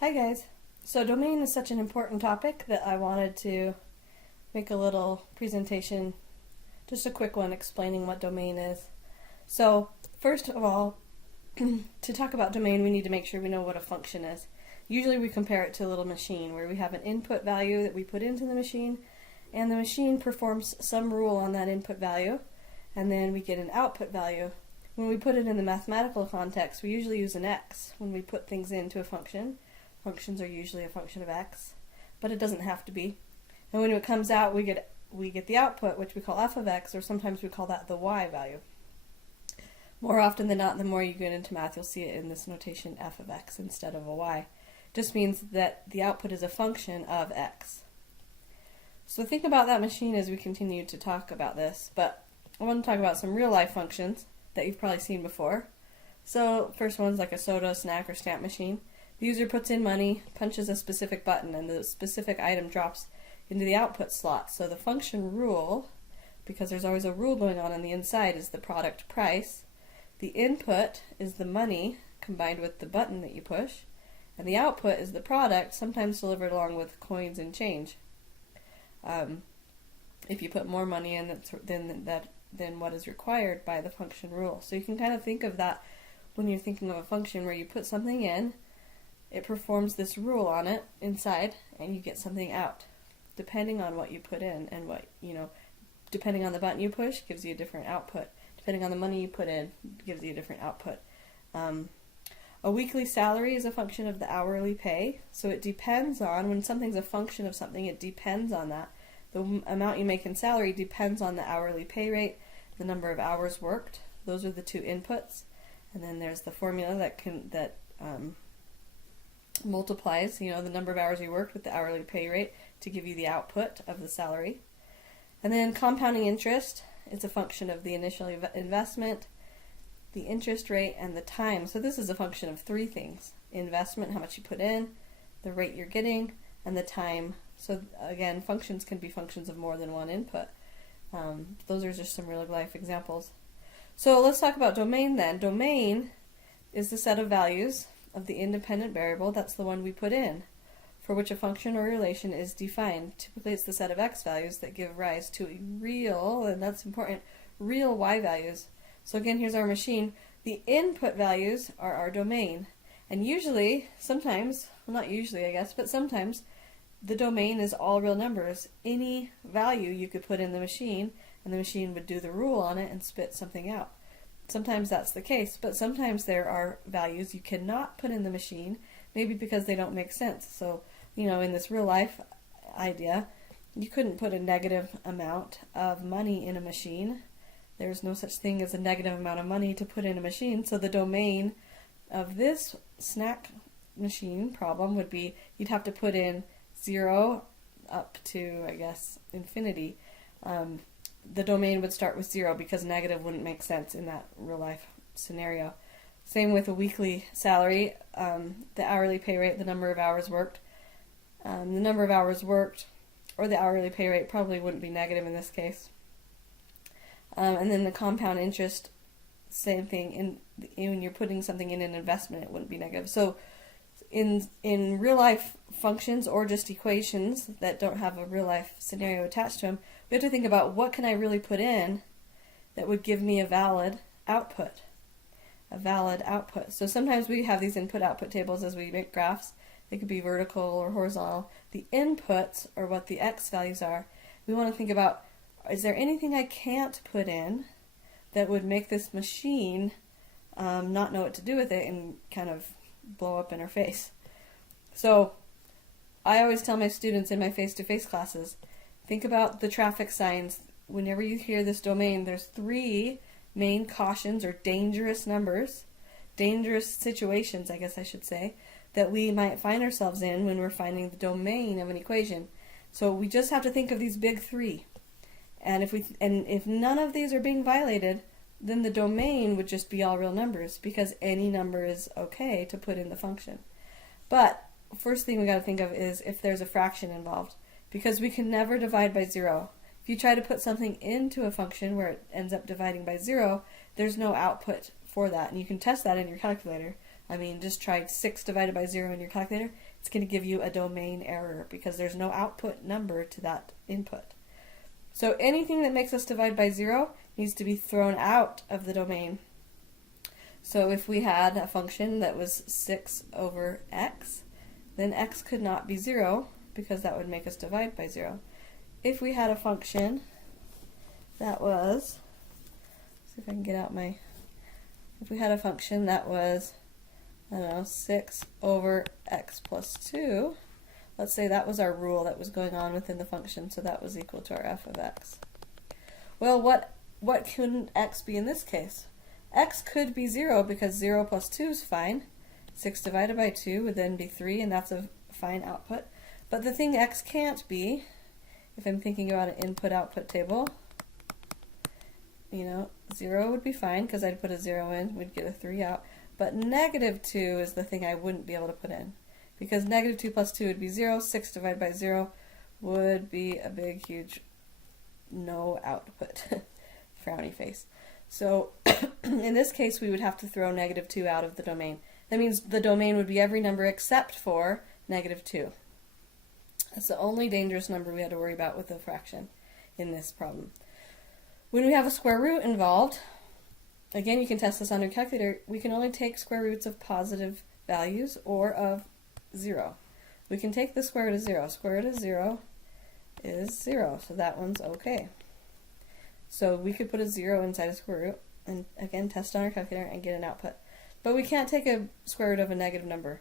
Hi guys. So domain is such an important topic that I wanted to make a little presentation, just a quick one explaining what domain is. So first of all, to talk about domain we need to make sure we know what a function is. Usually we compare it to a little machine where we have an input value that we put into the machine and the machine performs some rule on that input value and then we get an output value. When we put it in the mathematical context we usually use an x when we put things into a function. Functions are usually a function of x, but it doesn't have to be. And when it comes out, we get the output, which we call f of x, or sometimes we call that the y value. More often than not, the more you get into math, you'll see it in this notation f of x instead of a y. Just means that the output is a function of x. So think about that machine as we continue to talk about this, but I want to talk about some real life functions that you've probably seen before. So first one's like a soda, snack, or stamp machine. The user puts in money, punches a specific button, and the specific item drops into the output slot. So the function rule, because there's always a rule going on the inside, is the product price. The input is the money combined with the button that you push, and the output is the product, sometimes delivered along with coins and change. If you put more money in than what is required by the function rule. So you can kind of think of that when you're thinking of a function where you put something in, it performs this rule on it inside, and you get something out. Depending on what you put in and depending on the button you push, gives you a different output. Depending on the money you put in, gives you a different output. A weekly salary is a function of the hourly pay, so it depends on, when something's a function of something, it depends on that. The amount you make in salary depends on the hourly pay rate, the number of hours worked. Those are the two inputs. And then there's the formula that multiplies, the number of hours you worked with the hourly pay rate to give you the output of the salary. And then compounding interest is a function of the initial investment, the interest rate, and the time. So this is a function of three things: investment, how much you put in, the rate you're getting, and the time. So again, functions can be functions of more than one input. Those are just some real life examples. So let's talk about domain then. Domain is the set of values of the independent variable, that's the one we put in, for which a function or relation is defined. Typically it's the set of x values that give rise to a real, and that's important, real y values. So again, here's our machine. The input values are our domain. And usually, sometimes, well not usually I guess, but sometimes, the domain is all real numbers. Any value you could put in the machine, and the machine would do the rule on it and spit something out. Sometimes that's the case, but sometimes there are values you cannot put in the machine, maybe because they don't make sense. So, in this real life idea, you couldn't put a negative amount of money in a machine. There's no such thing as a negative amount of money to put in a machine, so the domain of this snack machine problem would be you'd have to put in 0 up to, I guess, infinity. The domain would start with 0 because negative wouldn't make sense in that real life scenario. Same with a weekly salary, the hourly pay rate, the number of hours worked. The number of hours worked or the hourly pay rate probably wouldn't be negative in this case. And then the compound interest, same thing. When you're putting something in an investment, it wouldn't be negative. So in real life functions or just equations that don't have a real life scenario attached to them, we have to think about what can I really put in that would give me a valid output. So sometimes we have these input-output tables as we make graphs. They could be vertical or horizontal. The inputs are what the x values are. We want to think about, is there anything I can't put in that would make this machine not know what to do with it and kind of blow up in our face? So I always tell my students in my face-to-face classes, think about the traffic signs. Whenever you hear this domain, there's 3 main cautions or dangerous numbers, dangerous situations, I guess I should say, that we might find ourselves in when we're finding the domain of an equation. So we just have to think of these big 3. And if none of these are being violated, then the domain would just be all real numbers because any number is okay to put in the function. But first thing we got to think of is if there's a fraction involved, because we can never divide by 0. If you try to put something into a function where it ends up dividing by 0, there's no output for that. And you can test that in your calculator. I mean, just try 6 divided by 0 in your calculator. it's going to give you a domain error because there's no output number to that input. So anything that makes us divide by 0 needs to be thrown out of the domain. So if we had a function that was 6 over x, then x could not be 0 because that would make us divide by 0. If we had a function that was, see if I can get out my, if we had a function that was, I don't know, 6 over x plus 2, let's say that was our rule that was going on within the function, so that was equal to our f of x. Well, what couldn't x be in this case? X could be 0 because 0 plus 2 is fine. 6 divided by 2 would then be 3, and that's a fine output. But the thing x can't be, if I'm thinking about an input-output table, 0 would be fine because I'd put a 0 in, we'd get a 3 out. But negative 2 is the thing I wouldn't be able to put in. Because negative 2 plus 2 would be 0, 6 divided by 0 would be a big, huge no output. Frowny face. So in this case, we would have to throw negative 2 out of the domain. That means the domain would be every number except for negative 2. That's the only dangerous number we had to worry about with the fraction in this problem. When we have a square root involved, again, you can test this on your calculator, we can only take square roots of positive values or of 0. We can take the square root of 0. Square root of 0 is 0, so that one's okay. So we could put a 0 inside a square root and again test on our calculator and get an output. But we can't take a square root of a negative number.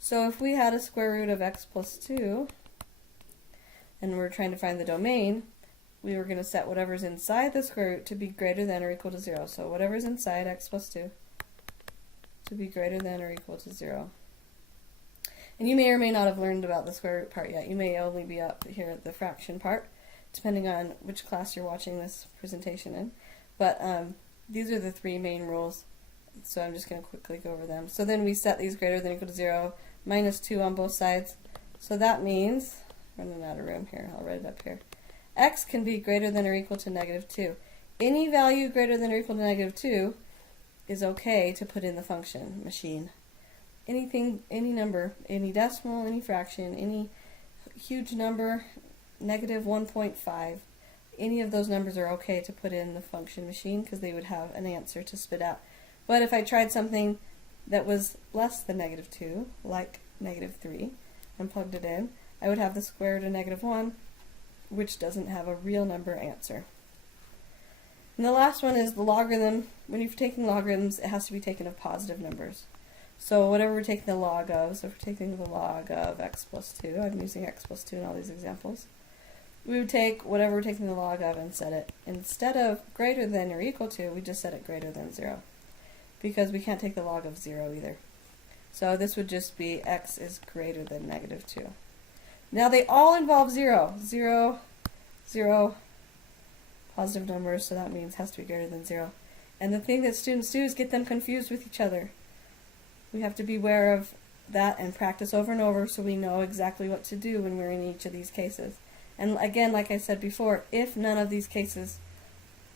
So if we had a square root of x plus 2 and we're trying to find the domain, we were going to set whatever's inside the square root to be greater than or equal to 0. So whatever's inside x plus 2 to be greater than or equal to 0. And you may or may not have learned about the square root part yet. You may only be up here at the fraction part, depending on which class you're watching this presentation in. But these are the 3 main rules, so I'm just going to quickly go over them. So then we set these greater than or equal to 0, minus 2 on both sides. So that means, running out of room here, I'll write it up here. X can be greater than or equal to negative 2. Any value greater than or equal to negative 2 is okay to put in the function machine. Anything, any number, any decimal, any fraction, any huge number, negative 1.5, any of those numbers are okay to put in the function machine because they would have an answer to spit out. But if I tried something that was less than negative 2, like negative 3, and plugged it in, I would have the square root of negative 1, which doesn't have a real number answer. And the last one is the logarithm. When you're taking logarithms, it has to be taken of positive numbers. So whatever we're taking the log of, so if we're taking the log of x plus 2, I'm using x plus 2 in all these examples, we would take whatever we're taking the log of and set it. Instead of greater than or equal to, we just set it greater than 0. Because we can't take the log of 0 either. So this would just be x is greater than negative 2. Now they all involve 0. 0, 0, positive numbers, so that means it has to be greater than 0. And the thing that students do is get them confused with each other. We have to be aware of that and practice over and over so we know exactly what to do when we're in each of these cases. And again, like I said before, if none of these cases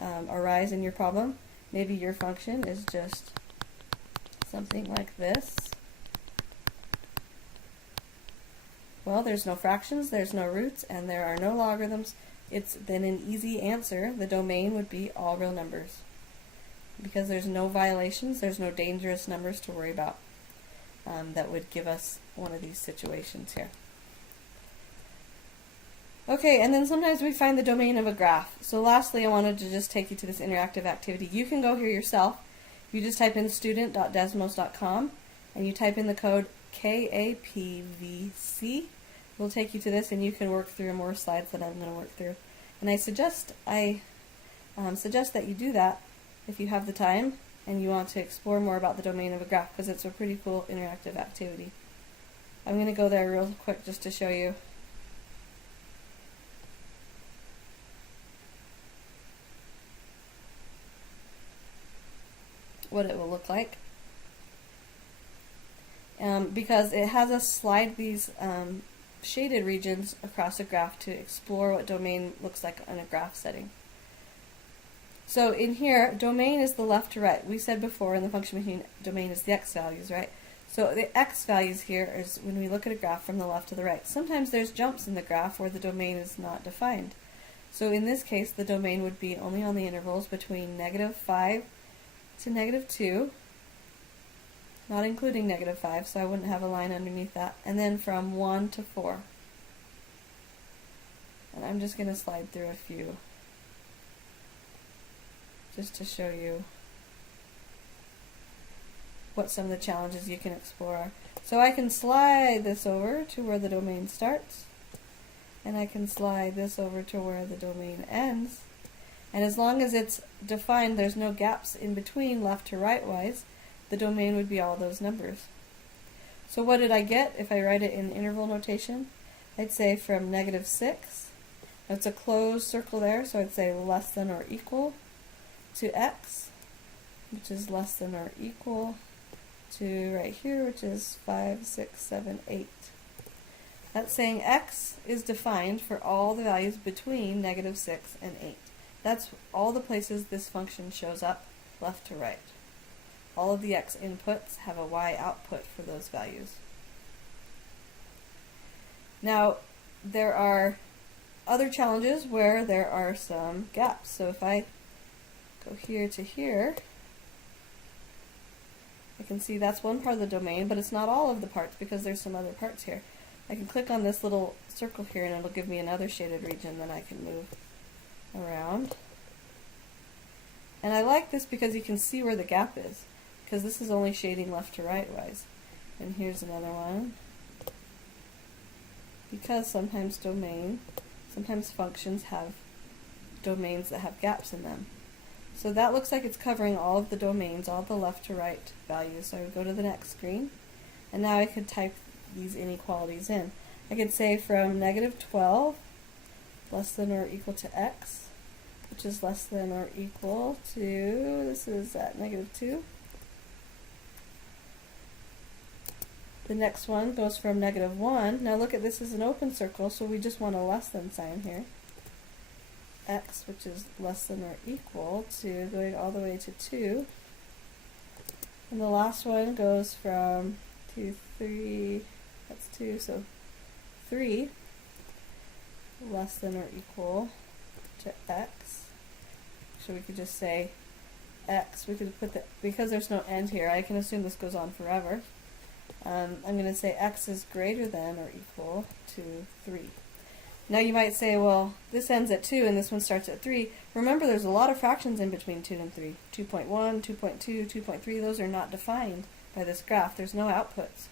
arise in your problem, maybe your function is just something like this. Well, there's no fractions, there's no roots, and there are no logarithms. It's then an easy answer. The domain would be all real numbers. Because there's no violations, there's no dangerous numbers to worry about that would give us one of these situations here. Okay, and then sometimes we find the domain of a graph. So lastly, I wanted to just take you to this interactive activity. You can go here yourself. You just type in student.desmos.com and you type in the code KAPVC. It will take you to this and you can work through more slides that I'm going to work through. And I suggest that you do that if you have the time and you want to explore more about the domain of a graph, because it's a pretty cool interactive activity. I'm going to go there real quick just to show you. What it will look like. Because it has us slide these shaded regions across a graph to explore what domain looks like on a graph setting. So in here, domain is the left to right. We said before in the function machine, domain is the x values, right? So the x values here is when we look at a graph from the left to the right. Sometimes there's jumps in the graph where the domain is not defined. So in this case, the domain would be only on the intervals between -5 to -2, not including -5, so I wouldn't have a line underneath that, and then from 1 to 4. And I'm just going to slide through a few just to show you what some of the challenges you can explore are. So I can slide this over to where the domain starts, and I can slide this over to where the domain ends. And as long as it's defined, there's no gaps in between left to right wise, the domain would be all those numbers. So what did I get if I write it in interval notation? I'd say from -6, it's a closed circle there, so I'd say less than or equal to x, which is less than or equal to right here, which is 5, 6, 7, 8. That's saying x is defined for all the values between -6 and 8. That's all the places this function shows up, left to right. All of the x inputs have a y output for those values. Now, there are other challenges where there are some gaps. So if I go here to here, I can see that's one part of the domain, but it's not all of the parts because there's some other parts here. I can click on this little circle here and it'll give me another shaded region that I can move around. And I like this because you can see where the gap is, because this is only shading left to right wise. And here's another one. Because sometimes functions have domains that have gaps in them. So that looks like it's covering all of the domains, all the left to right values. So I would go to the next screen, and now I could type these inequalities in. I could say from -12 less than or equal to x, which is less than or equal to, this is at -2. The next one goes from -1. Now look at this as an open circle, so we just want a less than sign here. X, which is less than or equal to, going all the way to 2. And the last one goes from 2, 3, that's 2, so 3 less than or equal to x. So we could just say x, we could put the, because there's no end here, I can assume this goes on forever. I'm going to say x is greater than or equal to 3. Now you might say, well, this ends at 2 and this one starts at 3. Remember, there's a lot of fractions in between 2 and 3. 2.1, 2.2, 2.3, those are not defined by this graph. There's no outputs.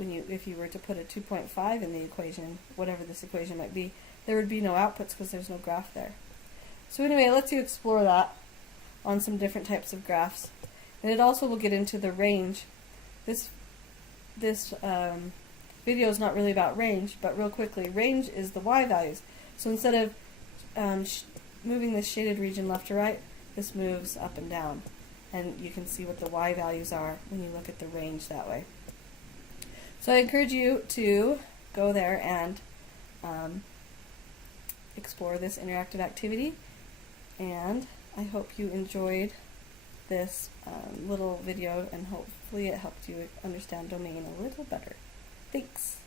If you were to put a 2.5 in the equation, whatever this equation might be, there would be no outputs because there's no graph there. So anyway, it lets you explore that on some different types of graphs. And it also will get into the range. This video is not really about range, but real quickly, range is the y values. So instead of moving this shaded region left to right, this moves up and down. And you can see what the y values are when you look at the range that way. So I encourage you to go there and explore this interactive activity. And I hope you enjoyed this little video, and hopefully it helped you understand domain a little better. Thanks.